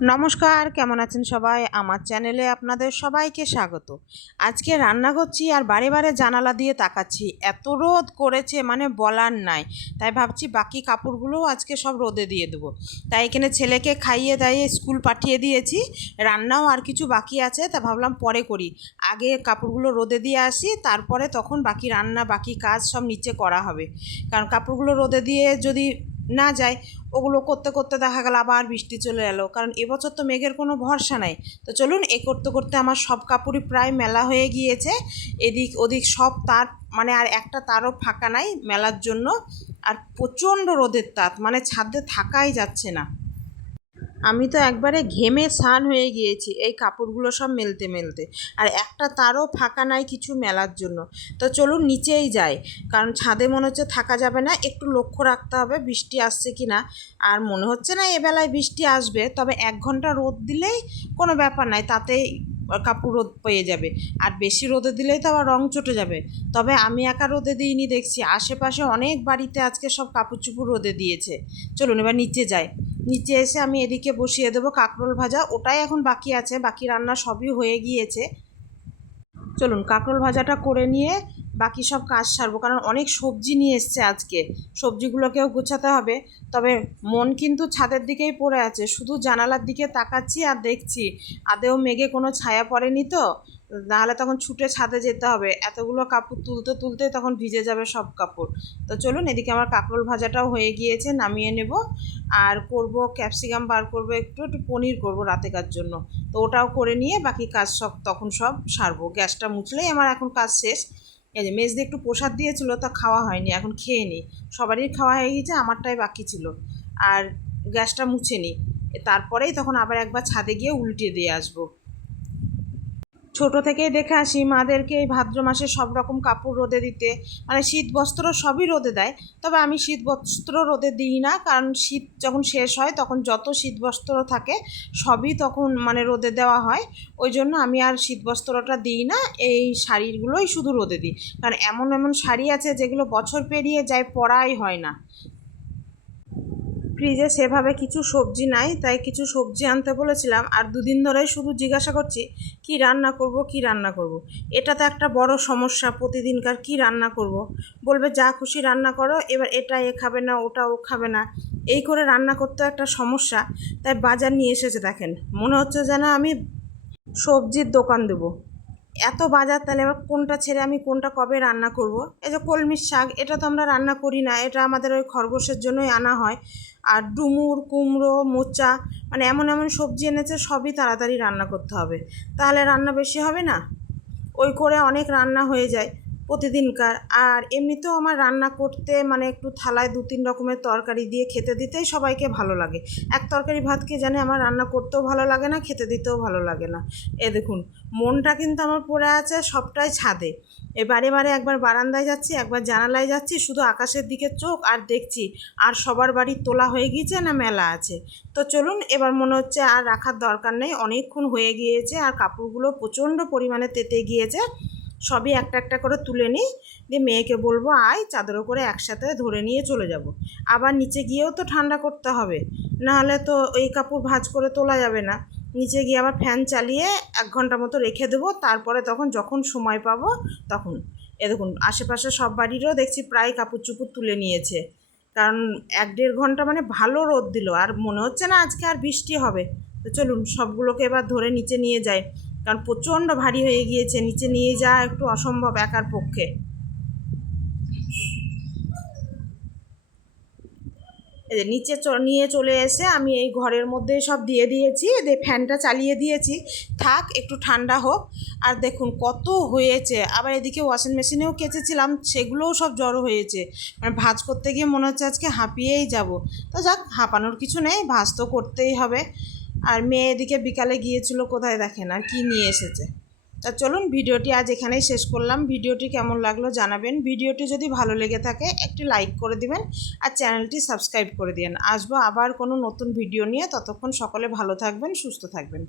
নমস্কার, কেমন আছেন সবাই? আমার চ্যানেলে আপনাদের সবাইকে স্বাগত। আজকে রান্না করছি আর বারে বারে জানালা দিয়ে তাকাচ্ছি। এত রোদ করেছে মানে বলার নাই। তাই ভাবছি বাকি কাপড়গুলোও আজকে সব রোদে দিয়ে দেবো। তাই এখানে ছেলেকে খাইয়ে দাইয়ে স্কুল পাঠিয়ে দিয়েছি। রান্নাও আর কিছু বাকি আছে, তা ভাবলাম পরে করি। আগে কাপড়গুলো রোদে দিয়ে আসি, তারপরে তখন বাকি রান্না বাকি কাজ সব নিচে করা হবে। কারণ কাপড়গুলো রোদে দিয়ে যদি না যায়, ওগুলো করতে করতে দেখা গেল আবার বৃষ্টি চলে এলো। কারণ এবছর তো মেঘের কোনো ভরসা নাই। তো চলুন, এ করতে করতে আমার সব কাপড়ই প্রায় মেলা হয়ে গিয়েছে। এদিক ওদিক সব তার মানে আর একটা তারও ফাঁকা নাই মেলার জন্য। আর প্রচণ্ড রোদের তাপ, মানে ছাদে থাকাই যাচ্ছে না। আমি তো একবারে ঘেমে স্নান হয়ে গিয়েছি এই কাপড়গুলো সব মেলতে মেলতে। আর একটা তারও ফাঁকা নাই কিছু মেলার জন্য। তো চলুন নিচেই যাই, কারণ ছাদে মনে হচ্ছে থাকা যাবে না, একটু লক্ষ্য রাখতে হবে বৃষ্টি আসছে কি না। আর মনে হচ্ছে না এবেলায় বৃষ্টি আসবে, তবে 1 ঘন্টা রোদ দিলেই কোনো ব্যাপার নাই, তাতেই কাপড় রোদ পেয়ে যাবে। আর বেশি রোদে দিলেই তো আবার রং চটে যাবে। তবে আমি একা রোদে দিইনি, দেখছি আশেপাশে অনেক বাড়িতে আজকে সব কাপড় চোপড় রোদে দিয়েছে। চলুন এবার নিচে যাই। নিচে এসে আমি এদিকে বসিয়ে দেবো কাঁকরোল ভাজা, ওটাই এখন বাকি আছে, বাকি রান্না সবই হয়ে গিয়েছে। চলুন কাঁকরোল ভাজাটা করে নিয়ে বাকি সব কাজ সারবো, কারণ অনেক সবজি নিয়ে এসছে আজকে, সবজিগুলোকেও গোছাতে হবে। তবে মন কিন্তু ছাদের দিকেই পড়ে আছে, শুধু জানালার দিকে তাকাচ্ছি আর দেখছি আদেও মেঘে কোনো ছায়া পড়েনি তো, নাহলে তখন ছুটে ছাদে যেতে হবে। এতগুলো কাপড় তুলতে তুলতে তখন ভিজে যাবে সব কাপড়। তো চলুন, এদিকে আমার কাঁকরোল ভাজাটাও হয়ে গিয়েছে, নামিয়ে নেব। আর করব ক্যাপসিকাম বার করব, একটু একটু পনির করব রাতেকার জন্য। তো ওটাও করে নিয়ে বাকি কাজ সব তখন সব সারবো। গ্যাসটা মুছলেই আমার এখন কাজ শেষ। এই যে মেজদি একটু প্রসাদ দিয়েছিল, তা খাওয়া হয়নি, এখন খেয়ে নিই। সবারই খাওয়া হয়ে গেছে, আমারটাই বাকি ছিল। আর গ্যাসটা মুছে নিই, তারপরেই তখন আবার একবার ছাদে গিয়ে উল্টিয়ে দিয়ে আসবো। ছোট থেকেই দেখে আসি মাদেরকে এই ভাদ্র মাসে সব রকম কাপড় রোদে দিতে, মানে শীত বস্ত্র সবই রোদে দেয়। তবে আমি শীত বস্ত্র রোদে দিই না, কারণ শীত যখন শেষ হয় তখন যত শীত বস্ত্র থাকে সবই তখন মানে রোদে দেওয়া হয়। ওই জন্য আমি আর শীত বস্ত্রটা দিই না, এই শাড়িগুলোই শুধু রোদে দিই। কারণ এমন এমন শাড়ি আছে যেগুলো বছর পেরিয়ে যায়, পরাই হয় না। ফ্রিজে সেভাবে কিছু সবজি নাই, তাই কিছু সবজি আনতে বলেছিলাম। আর দুদিন ধরেই শুধু জিজ্ঞাসা করছি কি রান্না করব, কি রান্না করব। এটা তো একটা বড় সমস্যা, প্রতিদিনকার কি রান্না করব। বলবে যা খুশি রান্না করো, এবার এটা এ খাবে না, ওটা ও খাবে না, এই করে রান্না করতে একটা সমস্যা। তাই বাজার নিয়ে এসেছে, দেখেন মনে হচ্ছে যেন আমি সবজির দোকান দেবো। এত বাজার, তাহলে এবার কোনটা ছেড়ে আমি কোনটা কবে রান্না করব। এই যে কলমির শাক, এটা তো আমরা রান্না করি না, এটা আমাদের ওই খরগোশের জন্যই আনা হয়। আর ডুমুর, কুমড়ো, মোচা, মানে এমন এমন সবজি এনেছে, সবই তাড়াতাড়ি রান্না করতে হবে, তাহলে রান্না বেশি হবে না। ওই করে অনেক রান্না হয়ে যায় প্রতিদিনকার। আর এমনিতেও আমার রান্না করতে মানে একটু থালায় 2-3 রকমের তরকারি দিয়ে খেতে দিতেই সবাইকে ভালো লাগে। এক তরকারি ভাত কে জানে আমার রান্না করতেও ভালো লাগে না, খেতে দিতেও ভালো লাগে না। এ দেখুন, মনটা কিন্তু আমার পড়ে আছে সবটাই ছাদে। বারে বারে একবার বারান্দায় যাচ্ছি, একবার জানালায় যাচ্ছি, শুধু আকাশের দিকে চোখ, আর দেখছি আর সবার বাড়ির তোলা হয়ে গিয়েছে না মেলা আছে। তো চলুন, এবার মনে হচ্ছে আর রাখার দরকার নেই, অনেকক্ষণ হয়ে গিয়েছে। আর কাপড়গুলো প্রচণ্ড পরিমাণে তেতে গিয়েছে, সবই একটা একটা করে তুলে নিই, দিয়ে মেয়েকে বলবো আয় চাদর করে একসাথে ধরে নিয়ে চলে যাব। আবার নিচে গিয়েও তো ঠান্ডা করতে হবে, নাহলে তো এই কাপড় ভাঁজ করে তোলা যাবে না। নিচে গিয়ে আবার ফ্যান চালিয়ে 1 ঘন্টা মতো রেখে দেবো, তারপরে তখন যখন সময় পাবো তখন। এ দেখুন, আশেপাশে সব বাড়িরও দেখছি প্রায় কাপড় চুপড় তুলে নিয়েছে, কারণ 1-1.5 ঘন্টা মানে ভালো রোদ দিল, আর মনে হচ্ছে না আজকে আর বৃষ্টি হবে। তো চলুন সবগুলোকে এবার ধরে নিচে নিয়ে যাই, কারণ প্রচণ্ড ভারী হয়ে গিয়েছে, নিচে নিয়ে যাওয়া একটু অসম্ভব একার পক্ষে। এই যে নিচে নিয়ে চলে এসে আমি এই ঘরের মধ্যে সব দিয়ে দিয়েছি, দিয়ে ফ্যানটা চালিয়ে দিয়েছি, থাক একটু ঠান্ডা হোক। আর দেখুন কত হয়েছে, আবার এদিকে ওয়াশিং মেশিনেও কেচেছিলাম, সেগুলোও সব জড়ো হয়েছে। মানে ভাঁজ করতে গিয়ে মনে হচ্ছে আজকে হাঁপিয়েই যাব। তো যাক, হাঁপানোর কিছু নেই, ভাঁজ তো করতেই হবে। আর মেয়ে এদিকে বিকালে গিয়েছিল কোথায় দেখেন, আর কি নিয়ে এসেছে। তা চলুন, ভিডিওটি আজ এখানেই শেষ করলাম। ভিডিওটি কেমন লাগলো জানাবেন। ভিডিওটি যদি ভালো লেগে থাকে একটি লাইক করে দিবেন, আর চ্যানেলটি সাবস্ক্রাইব করে দিন। আসবো আবার কোনো নতুন ভিডিও নিয়ে, ততক্ষণ সকলে ভালো থাকবেন, সুস্থ থাকবেন।